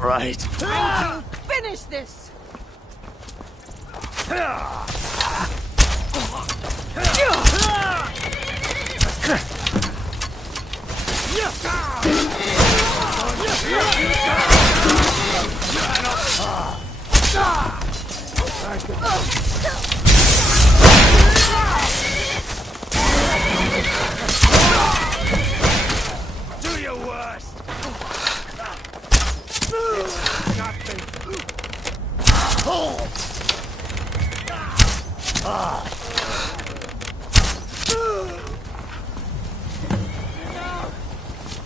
right. Finish this! Do your worst.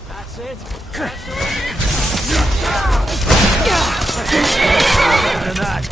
That's it. That's better than that.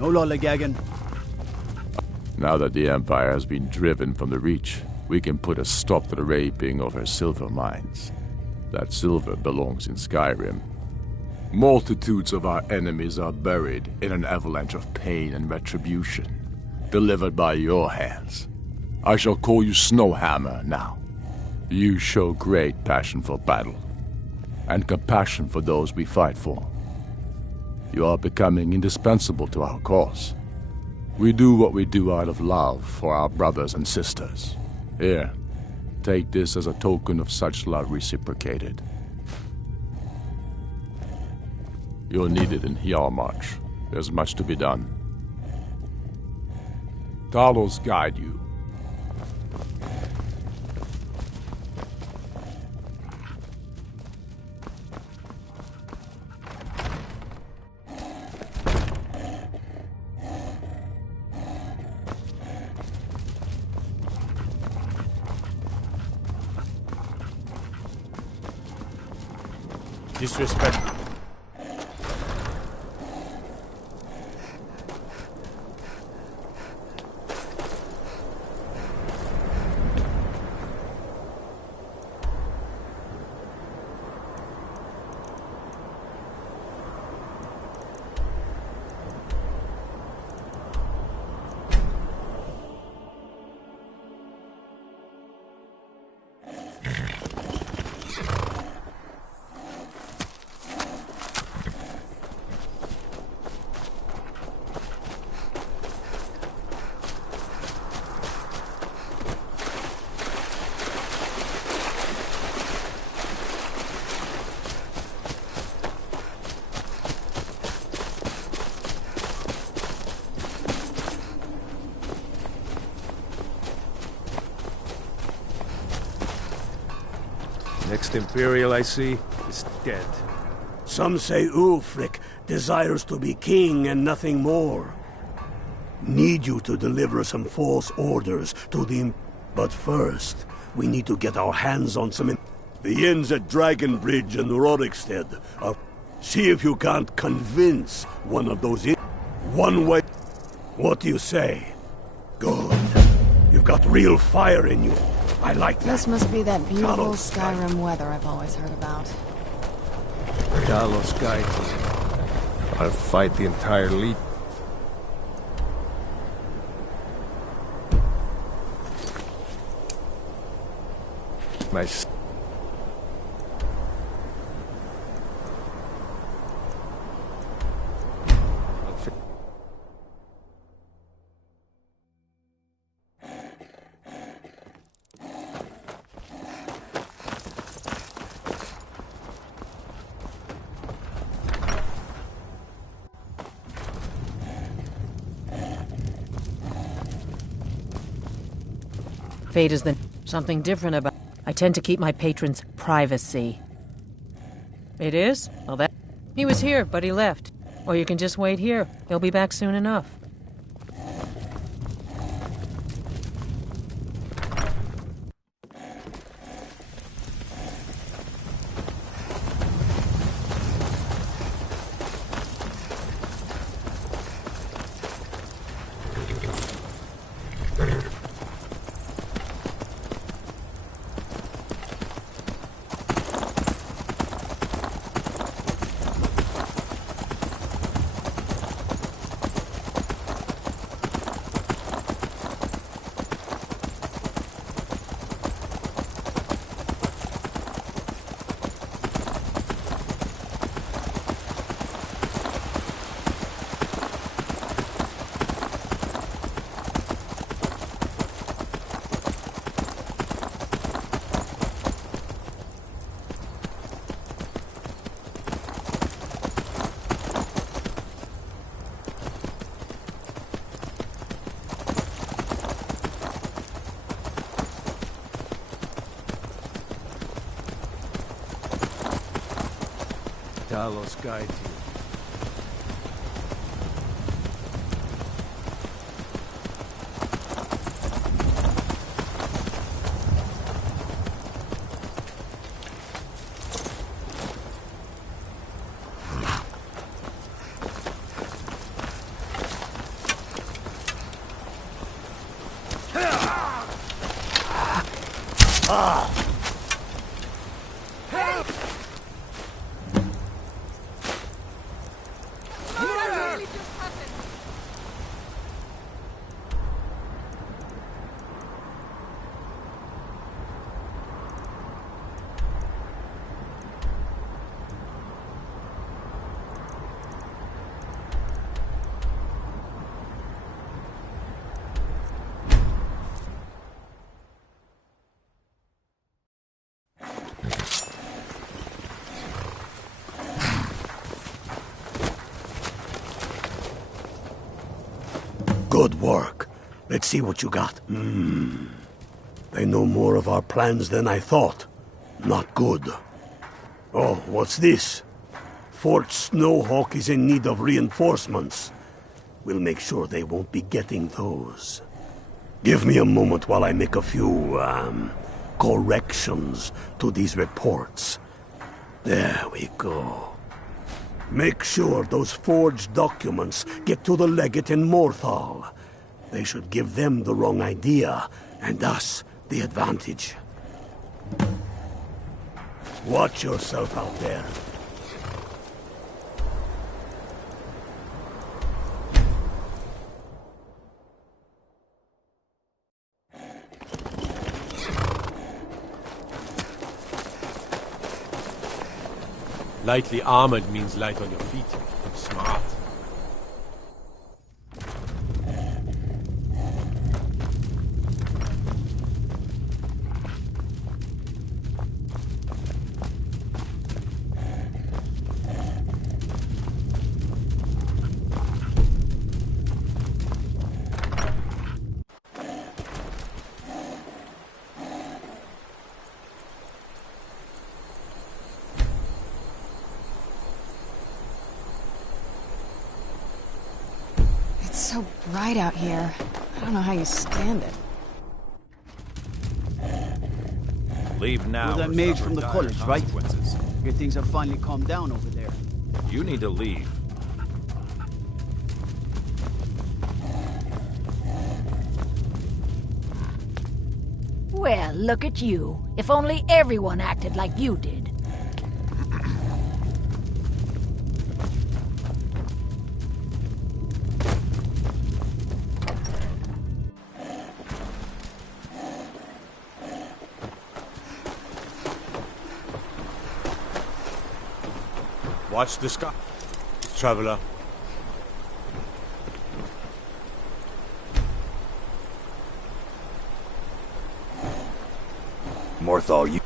No lollygagging. Now that the Empire has been driven from the Reach, we can put a stop to the raping of her silver mines. That silver belongs in Skyrim. Multitudes of our enemies are buried in an avalanche of pain and retribution, delivered by your hands. I shall call you Snowhammer now. You show great passion for battle, and compassion for those we fight for. You are becoming indispensable to our cause. We do what we do out of love for our brothers and sisters. Here, take this as a token of such love reciprocated. You're needed in Hjalmarch. There's much to be done. Talos guide you. Disrespect. Next Imperial I see is dead. Some say Ulfric desires to be king and nothing more. Need you to deliver some false orders to the... But first, we need to get our hands on some... The inns at Dragonbridge and Rorikstead are... See if you can't convince one of those one way... What do you say? Good. You've got real fire in you. I like that. This must be that beautiful Talos Skyrim weather I've always heard about. Talos guide you. I'll fight the entire league. Nice. Fate is something different about... I tend to keep my patrons' privacy. It is? Well, that... He was here, but he left. Or you can just wait here. He'll be back soon enough. Talos guide you. Good work. Let's see what you got. They know more of our plans than I thought. Not good. Oh, what's this? Fort Snowhawk is in need of reinforcements. We'll make sure they won't be getting those. Give me a moment while I make a few, corrections to these reports. There we go. Make sure those forged documents get to the legate in Morthal. They should give them the wrong idea, and us the advantage. Watch yourself out there. Lightly armored means light on your feet. Smart. so bright out here. I don't know how you stand it. Leave now. You're that or mage suffer from the dire college, right? consequences. Your things have finally calmed down over there. You need to leave. Well, look at you. If only everyone acted like you did. Watch the sky, traveler. Morthal, you...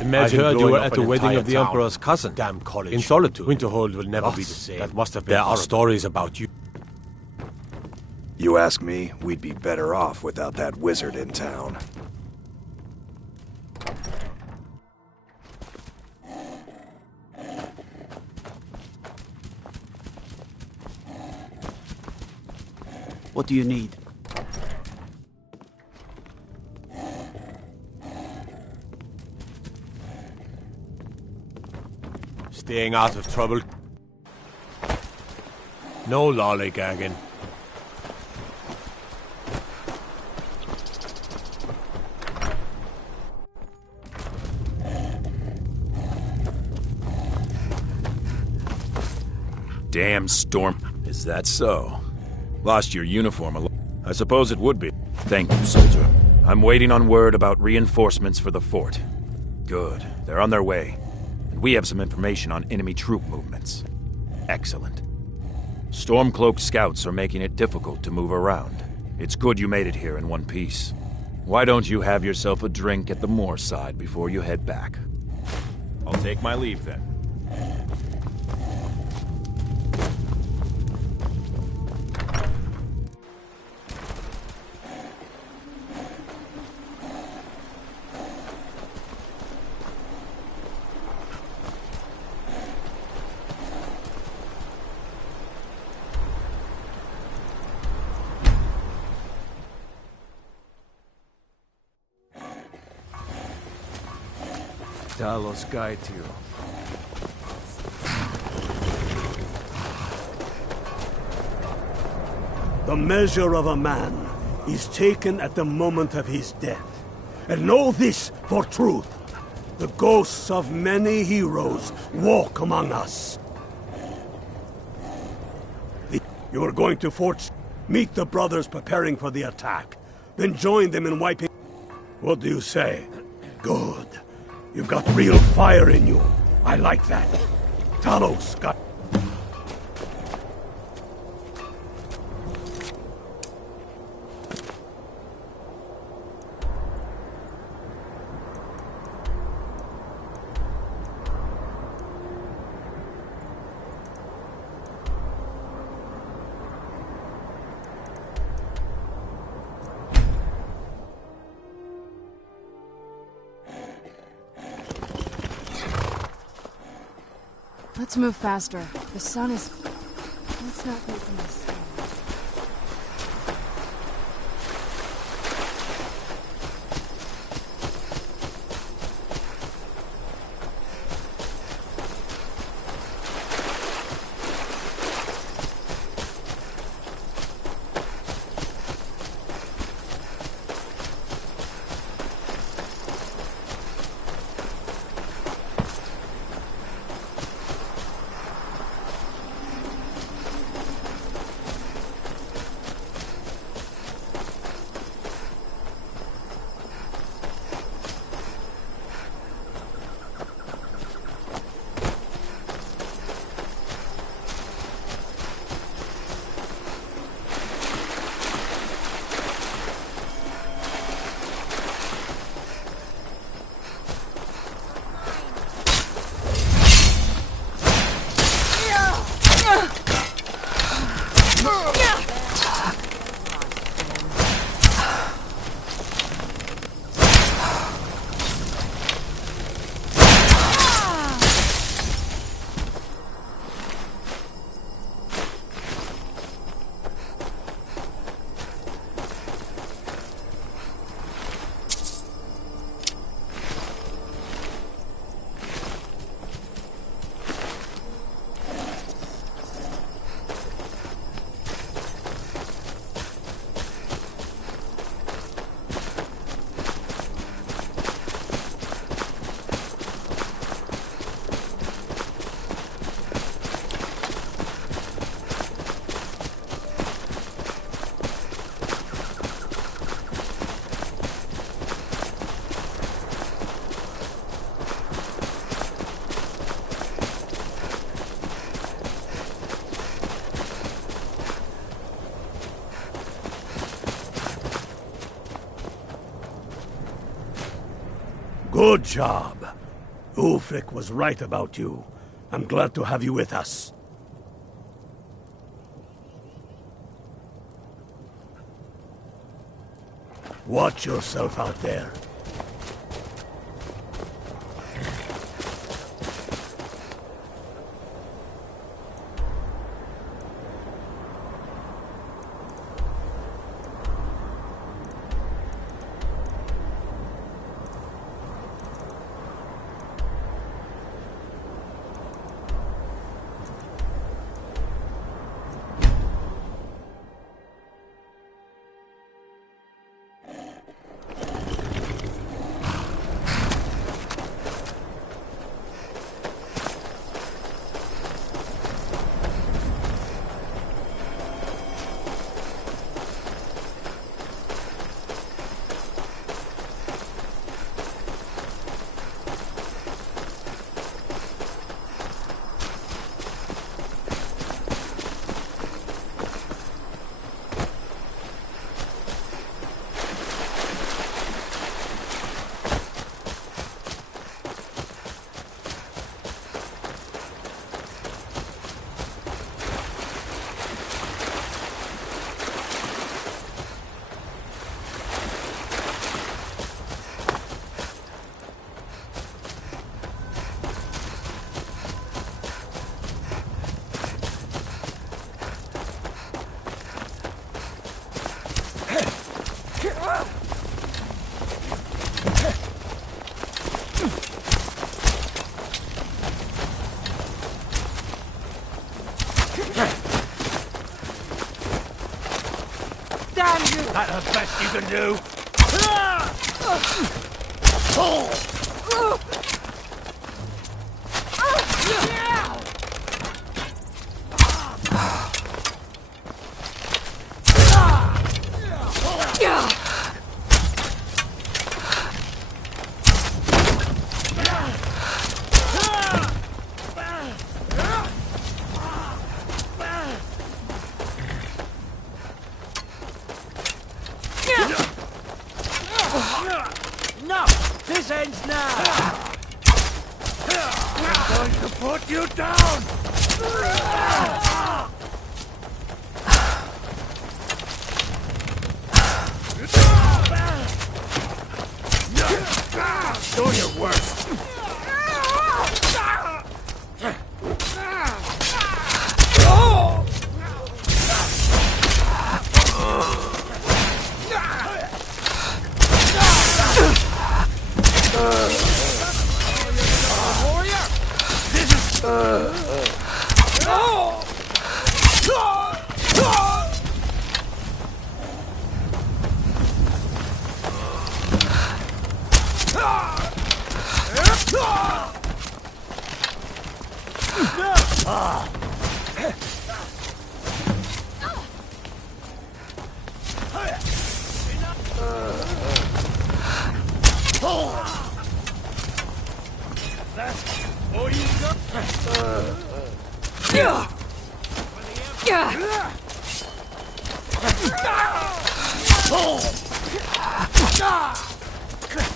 Imagine I heard you were at the an wedding entire of the town. Emperor's cousin. Damn college. In Solitude. Winterhold will never be the same. That must have been There are stories about you. You ask me, we'd be better off without that wizard in town. What do you need? Staying out of trouble. No lollygagging. Damn storm. Is that so? Lost your uniform I suppose it would be. Thank you, soldier. I'm waiting on word about reinforcements for the fort. Good. They're on their way. And we have some information on enemy troop movements. Excellent. Stormcloaked scouts are making it difficult to move around. It's good you made it here in one piece. Why don't you have yourself a drink at the moorside before you head back? I'll take my leave then. Talos guide you. The measure of a man is taken at the moment of his death. And know this for truth. The ghosts of many heroes walk among us. You are going to Fort... Meet the brothers preparing for the attack. Then join them in wiping... What do you say? Good. You've got real fire in you. I like that. Talos got... Let's move faster. The sun is... Let's not get in the sun. Good job. Ulfric was right about you. I'm glad to have you with us. Watch yourself out there. That the best you can do? No! This ends now! I'm going to put you down! Do your worst!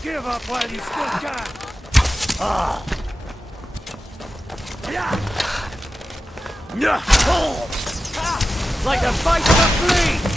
Give up while you still can! Like a fight for a flea!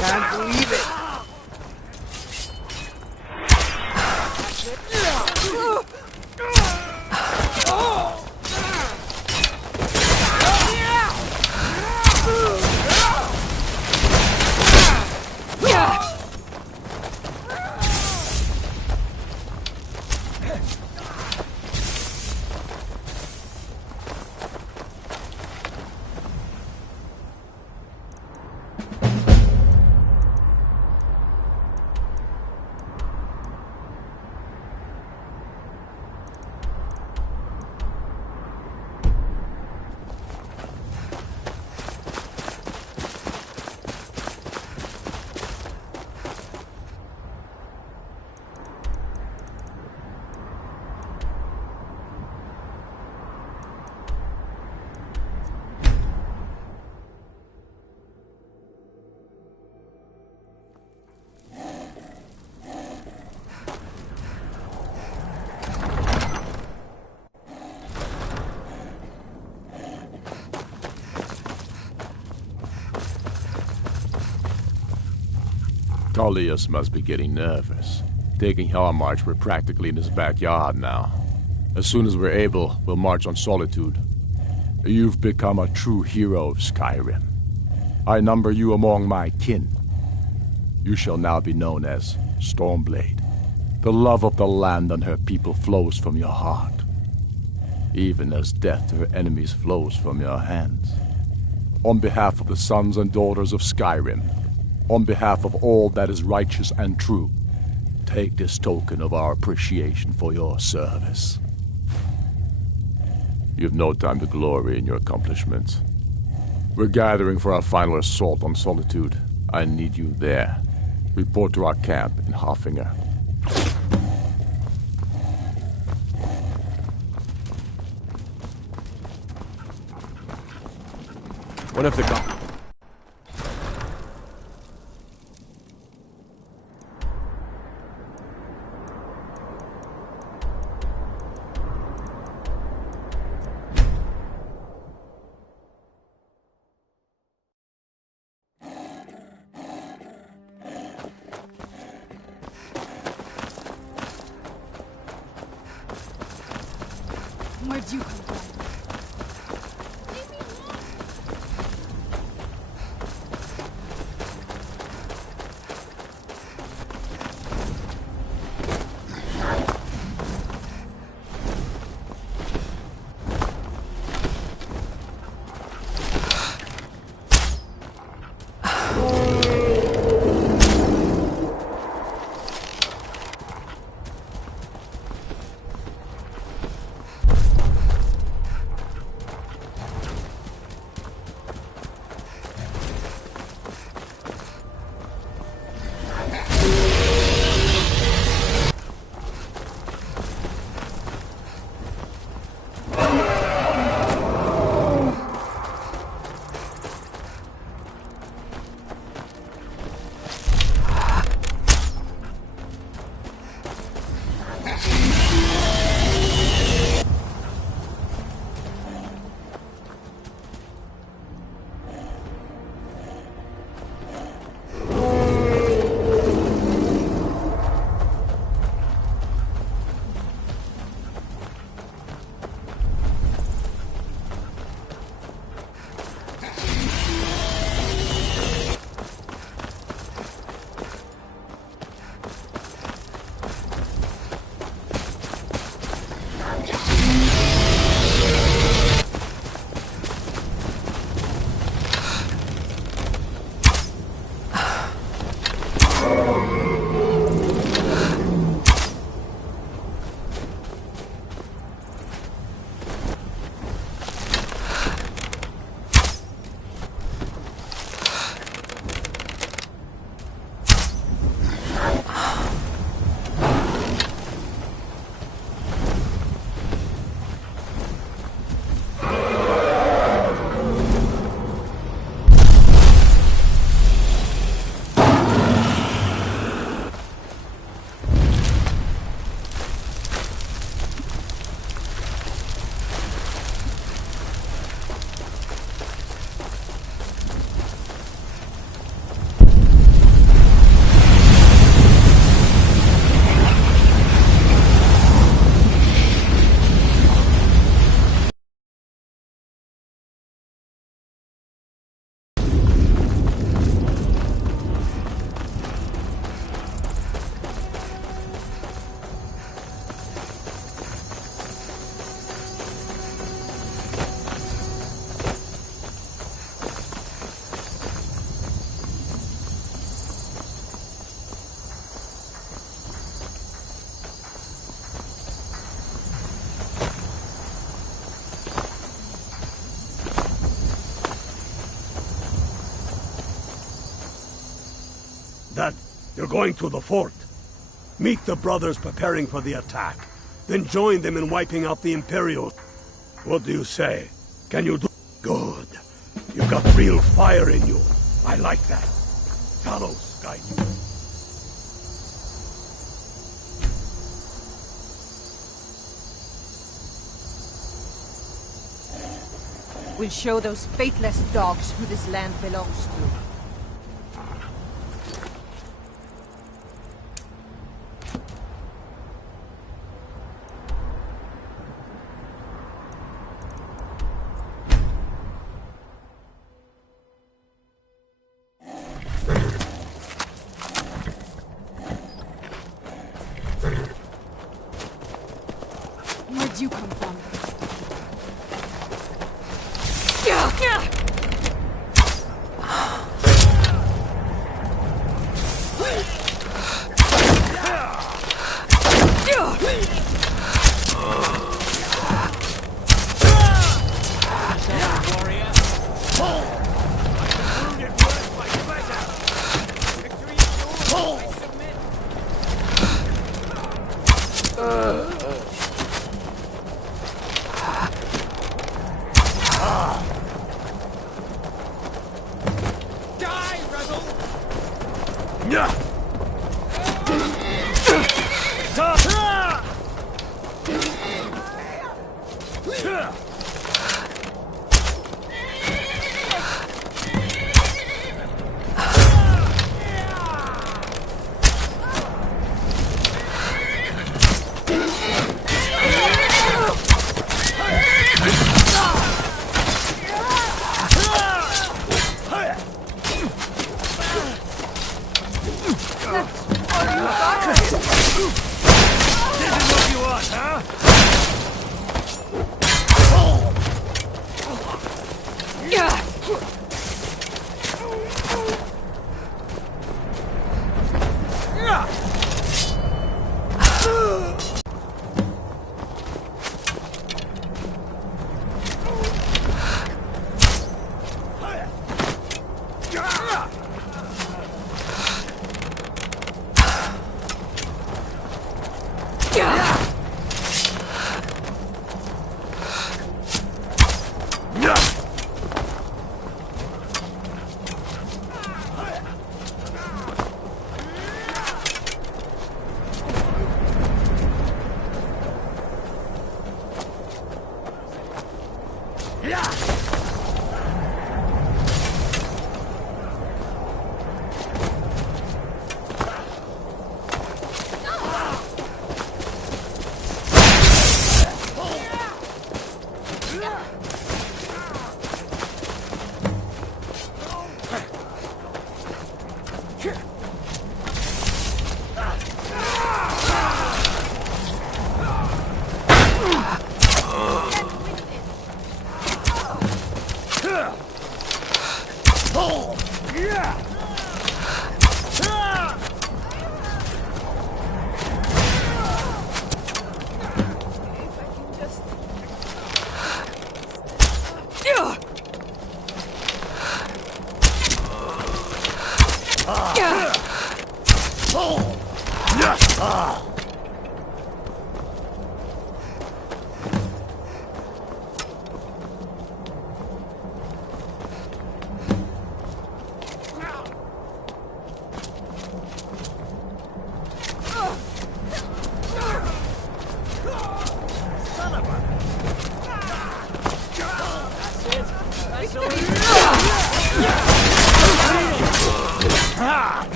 Can't believe it! Tullius must be getting nervous. Taking Hellmarch, we're practically in his backyard now. As soon as we're able, we'll march on Solitude. You've become a true hero of Skyrim. I number you among my kin. You shall now be known as Stormblade. The love of the land and her people flows from your heart, even as death to her enemies flows from your hands. On behalf of the sons and daughters of Skyrim, on behalf of all that is righteous and true, take this token of our appreciation for your service. You have no time to glory in your accomplishments. We're gathering for our final assault on Solitude. I need you there. Report to our camp in Hoffinger. One of the Where'd you come from? That you're going to the fort. Meet the brothers preparing for the attack. Then join them in wiping out the Imperials. What do you say? Can you do? Good. You've got real fire in you. I like that. Talos, guide you. We'll show those faithless dogs who this land belongs to.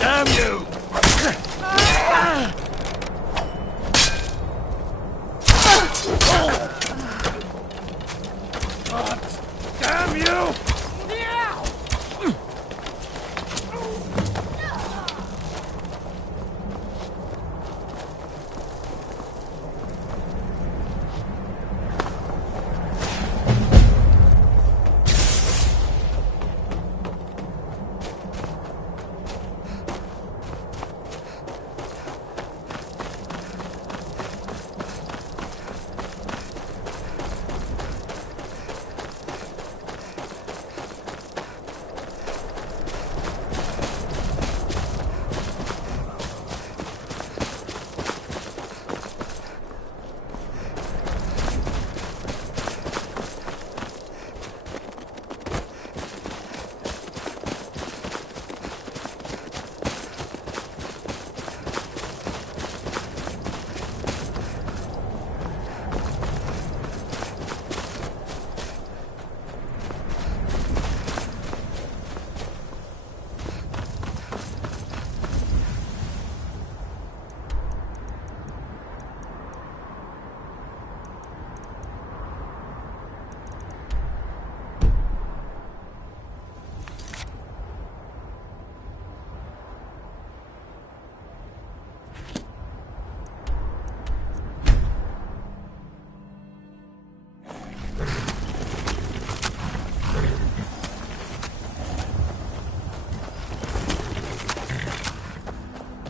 Damn you! Damn you!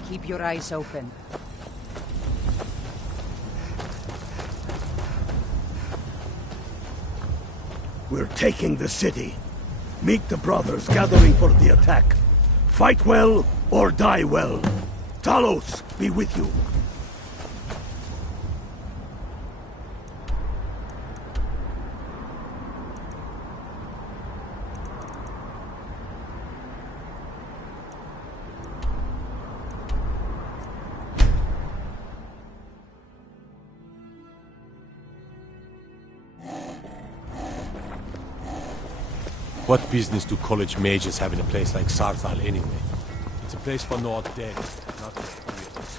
Keep your eyes open. We're taking the city. Meet the brothers gathering for the attack. Fight well or die well. Talos be with you. What business do college majors have in a place like Sarthal anyway? It's a place for Nord dead, not creators.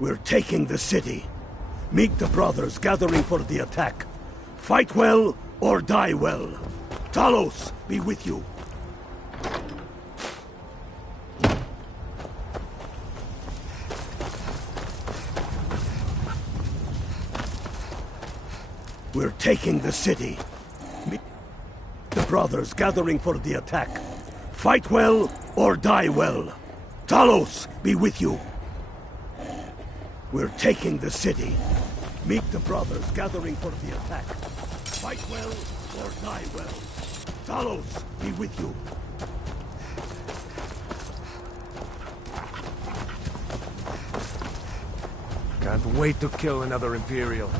We're taking the city. Meet the brothers gathering for the attack. Fight well or die well. Talos be with you. We're taking the city. Meet the brothers gathering for the attack. Fight well or die well. Talos be with you. We're taking the city. Meet the brothers gathering for the attack. Fight well or die well. Talos be with you. Can't wait to kill another Imperial.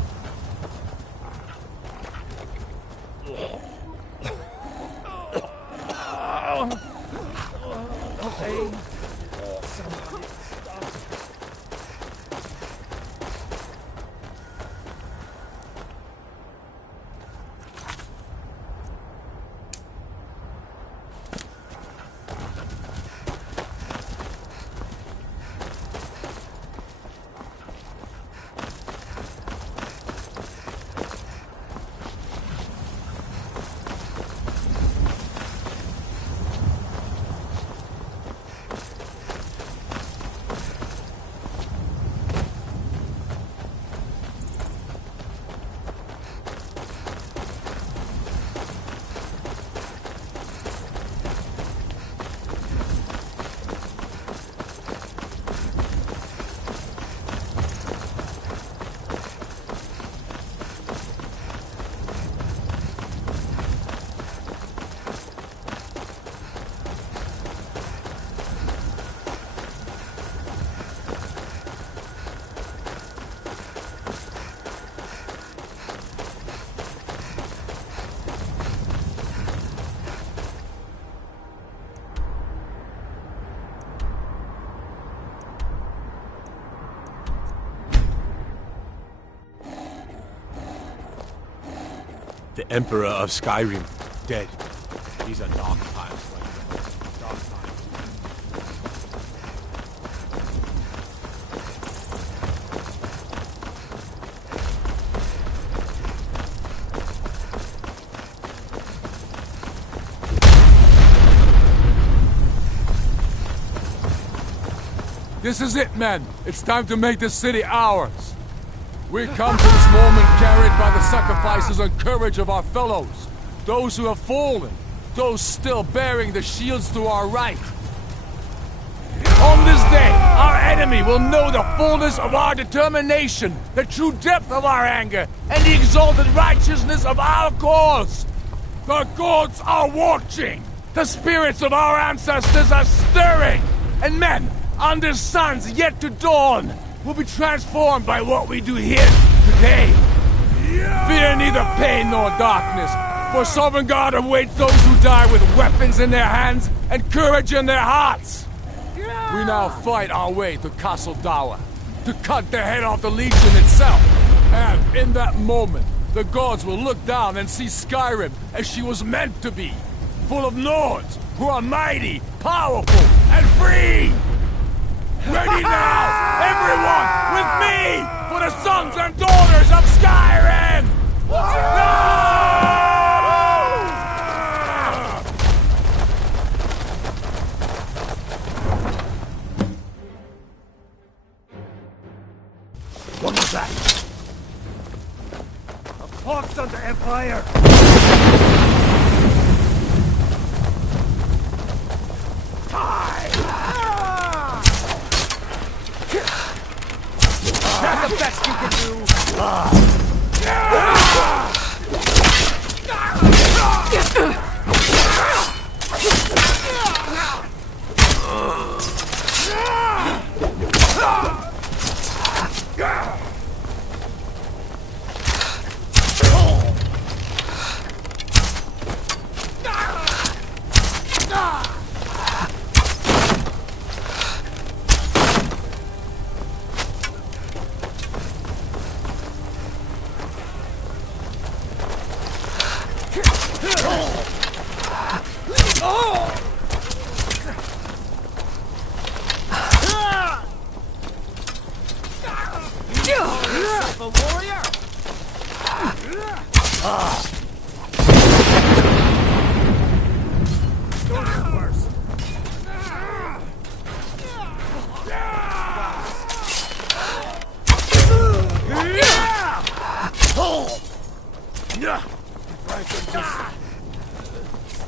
The Emperor of Skyrim, dead. These are dark times, my friend. Dark times. This is it, men. It's time to make this city ours. We come to this moment carried by the sacrifices and courage of our fellows. Those who have fallen. Those still bearing the shields to our right. On this day, our enemy will know the fullness of our determination, the true depth of our anger, and the exalted righteousness of our cause. The gods are watching. The spirits of our ancestors are stirring. And men, under suns yet to dawn, will be transformed by what we do here today. Fear neither pain nor darkness, for Sovngarde awaits those who die with weapons in their hands and courage in their hearts. We now fight our way to Castle Dower, to cut the head off the Legion itself. And in that moment, the gods will look down and see Skyrim as she was meant to be, full of Nords who are mighty, powerful, and free! Ready now, everyone, with me, for the sons and daughters of Skyrim! What was that? A fox on the Empire! That's the best you can do! A warrior?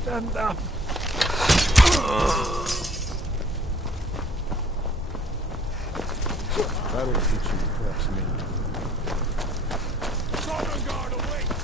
Stand up. That'll teach you, perhaps me. Sovngarde awaits!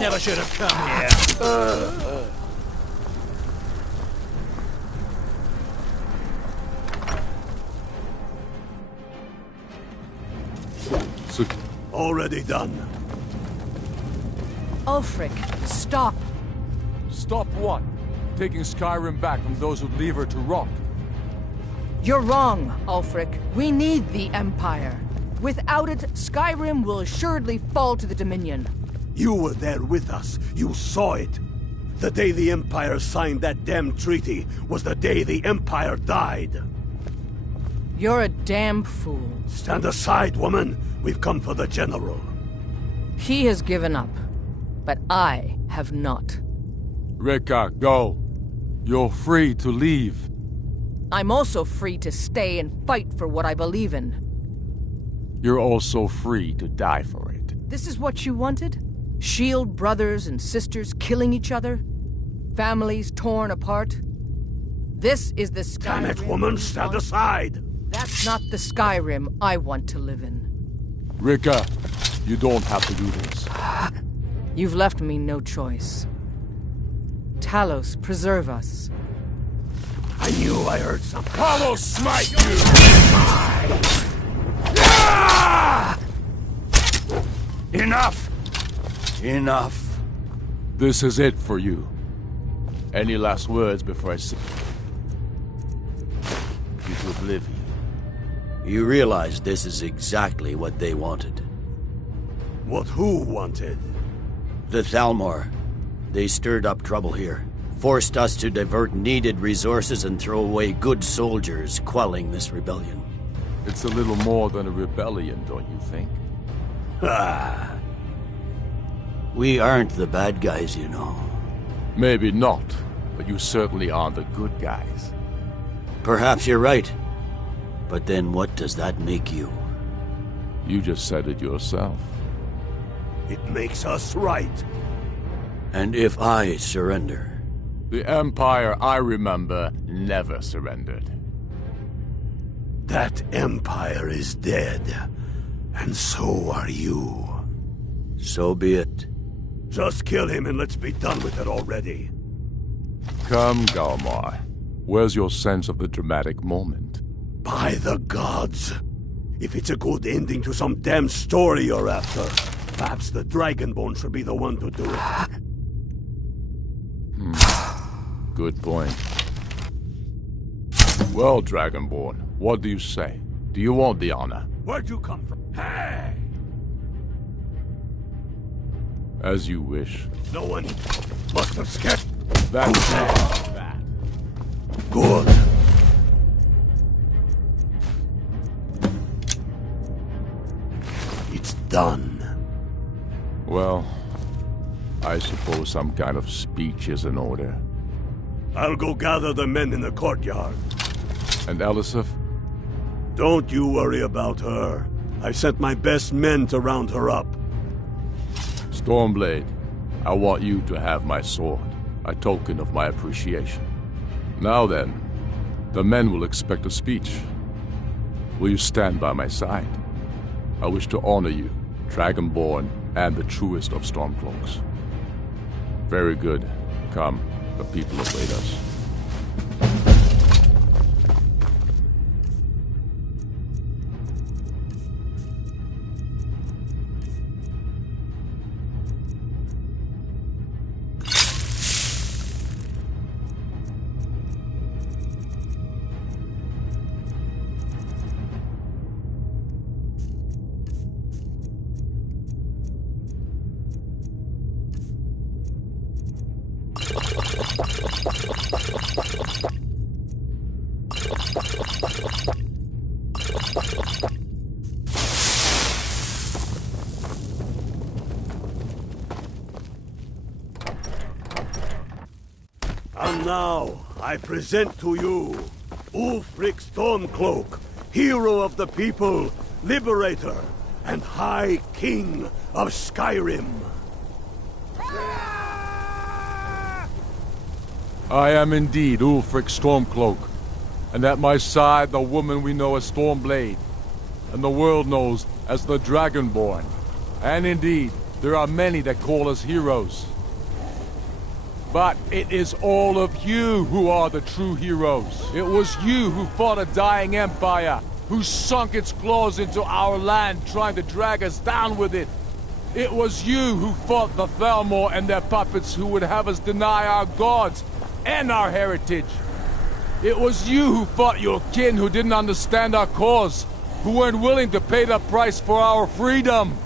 Never should have come here. Already done. Ulfric, stop. Stop what? Taking Skyrim back from those who'd leave her to rot. You're wrong, Ulfric. We need the Empire. Without it, Skyrim will assuredly fall to the Dominion. You were there with us. You saw it. The day the Empire signed that damn treaty was the day the Empire died. You're a damn fool. Stand aside, woman. We've come for the General. He has given up, but I have not. Rika, go. You're free to leave. I'm also free to stay and fight for what I believe in. You're also free to die for it. This is what you wanted? Shield brothers and sisters killing each other? Families torn apart? This is the Skyrim. Damn it, woman, stand aside! That's not the Skyrim I want to live in. Rika, you don't have to do this. You've left me no choice. Talos, preserve us. I knew I heard something. Talos smite you! Enough! Enough. This is it for you. Any last words before I sink you to oblivion? You realize this is exactly what they wanted. What who wanted? The Thalmor. They stirred up trouble here. Forced us to divert needed resources and throw away good soldiers, quelling this rebellion. It's a little more than a rebellion, don't you think? Ah. We aren't the bad guys, you know. Maybe not, but you certainly are the good guys. Perhaps you're right. But then what does that make you? You just said it yourself. It makes us right. And if I surrender? The Empire I remember never surrendered. That Empire is dead, and so are you. So be it. Just kill him and let's be done with it already. Come, Galmar. Where's your sense of the dramatic moment? By the gods! If it's a good ending to some damn story you're after, perhaps the Dragonborn should be the one to do it. Good point. Well, Dragonborn, what do you say? Do you want the honor? Where'd you come from? Hey! As you wish. No one must have scared. That's bad. Good. It's done. Well, I suppose some kind of speech is in order. I'll go gather the men in the courtyard. And Elisif? Don't you worry about her. I've sent my best men to round her up. Stormblade, I want you to have my sword, a token of my appreciation. Now then, the men will expect a speech. Will you stand by my side? I wish to honor you, Dragonborn, and the truest of Stormcloaks. Very good. Come, the people await us. And now, I present to you Ulfric Stormcloak, hero of the people, liberator, and High King of Skyrim. I am indeed Ulfric Stormcloak, and at my side the woman we know as Stormblade, and the world knows as the Dragonborn. And indeed, there are many that call us heroes. But it is all of you who are the true heroes. It was you who fought a dying empire, who sunk its claws into our land, trying to drag us down with it. It was you who fought the Thalmor and their puppets who would have us deny our gods and our heritage. It was you who fought your kin who didn't understand our cause, who weren't willing to pay the price for our freedom.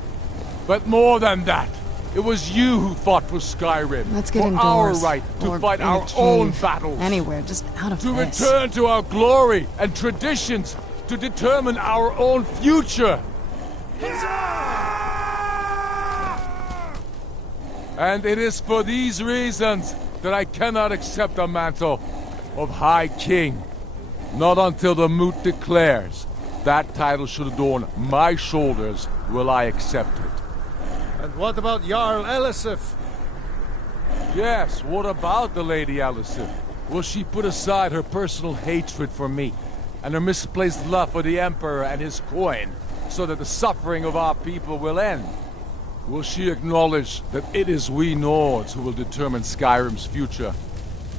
But more than that, it was you who fought for Skyrim. Let's get for indoors. our right to fight in a our cave. own battles. Anywhere, just out of to this. return to our glory and traditions, to determine our own future. And it is for these reasons that I cannot accept the mantle of High King. Not until the Moot declares that title should adorn my shoulders will I accept it. And what about Jarl Elisif? Yes, what about the Lady Elisif? Will she put aside her personal hatred for me and her misplaced love for the Emperor and his coin so that the suffering of our people will end? Will she acknowledge that it is we Nords who will determine Skyrim's future?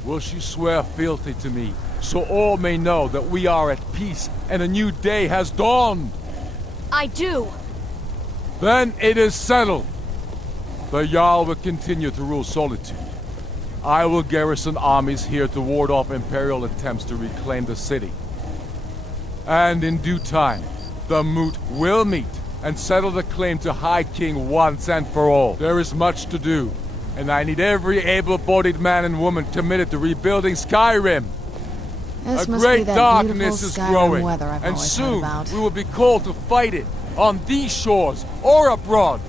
Will she swear fealty to me so all may know that we are at peace and a new day has dawned? I do. Then it is settled. The Jarl will continue to rule Solitude. I will garrison armies here to ward off Imperial attempts to reclaim the city. And in due time, the Moot will meet and settle the claim to High King once and for all. There is much to do, and I need every able-bodied man and woman committed to rebuilding Skyrim. This A must great be that darkness beautiful is Skyrim growing, weather I've and always heard soon about. we will be called to fight it, on these shores or abroad.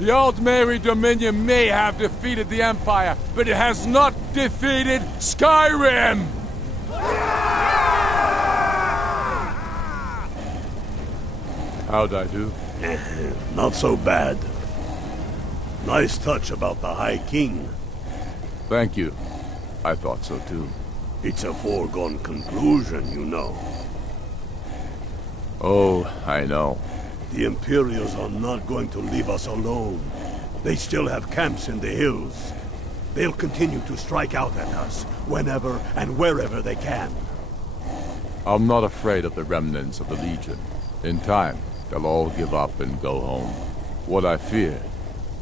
The Aldmeri Dominion may have defeated the Empire, but it has not defeated Skyrim! How'd I do? Not so bad. Nice touch about the High King. Thank you. I thought so too. It's a foregone conclusion, you know. Oh, I know. The Imperials are not going to leave us alone. They still have camps in the hills. They'll continue to strike out at us, whenever and wherever they can. I'm not afraid of the remnants of the Legion. In time, they'll all give up and go home. What I fear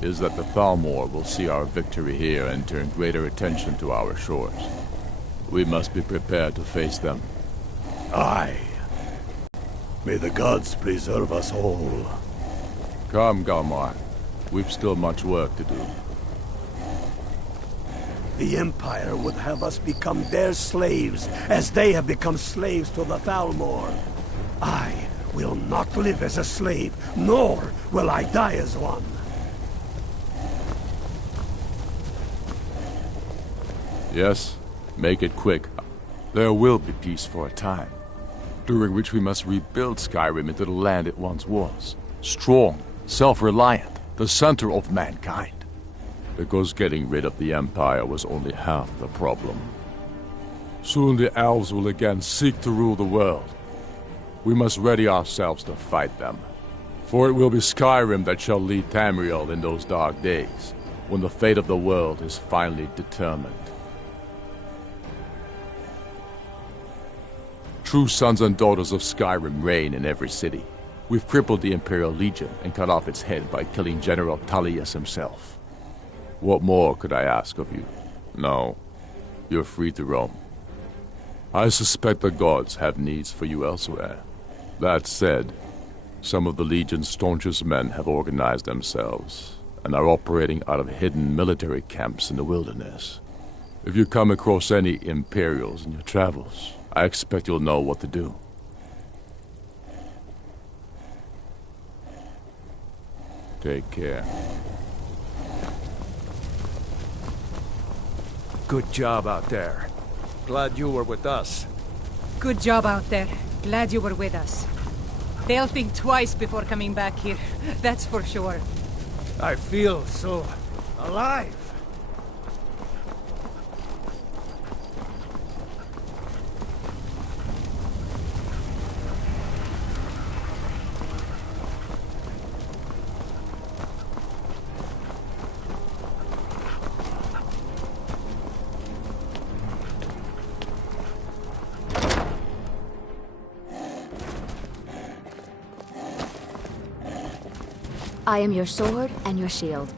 is that the Thalmor will see our victory here and turn greater attention to our shores. We must be prepared to face them. Aye. May the gods preserve us all. Come, Galmar. We've still much work to do. The Empire would have us become their slaves, as they have become slaves to the Thalmor. I will not live as a slave, nor will I die as one. Yes, make it quick. There will be peace for a time, during which we must rebuild Skyrim into the land it once was. Strong, self-reliant, the center of mankind. Because getting rid of the Empire was only half the problem. Soon the elves will again seek to rule the world. We must ready ourselves to fight them. For it will be Skyrim that shall lead Tamriel in those dark days, when the fate of the world is finally determined. True sons and daughters of Skyrim reign in every city. We've crippled the Imperial Legion and cut off its head by killing General Tullius himself. What more could I ask of you? No, you're free to roam. I suspect the gods have needs for you elsewhere. That said, some of the Legion's staunchest men have organized themselves and are operating out of hidden military camps in the wilderness. If you come across any Imperials in your travels, I expect you'll know what to do. Take care. Good job out there. Glad you were with us. Good job out there. Glad you were with us. They'll think twice before coming back here. That's for sure. I feel so alive. I am your sword and your shield.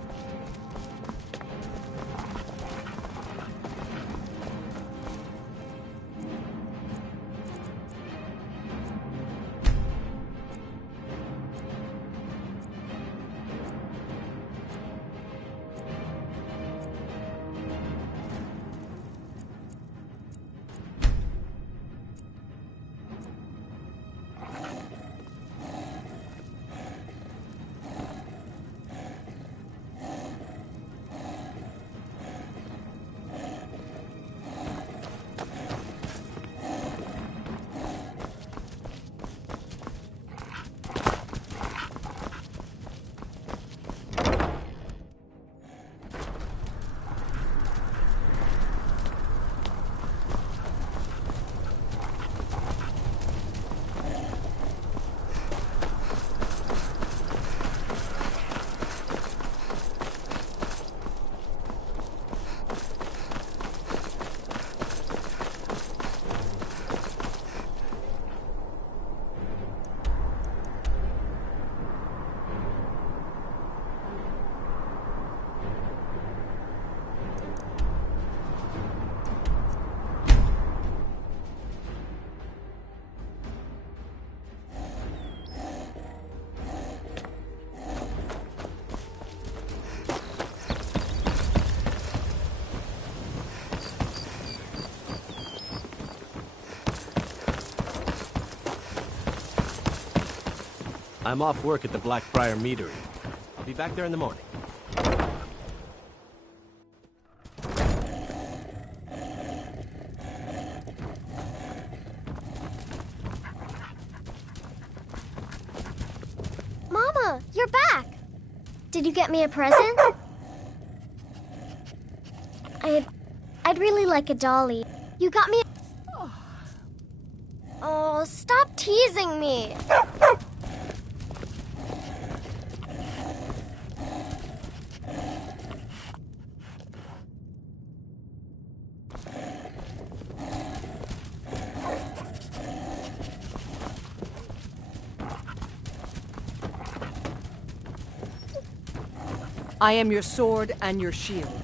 I'm off work at the Blackbriar Meadery. I'll be back there in the morning. Mama, you're back! Did you get me a present? I had I'd really like a dolly. You got me... Oh, stop teasing me. I am your sword and your shield.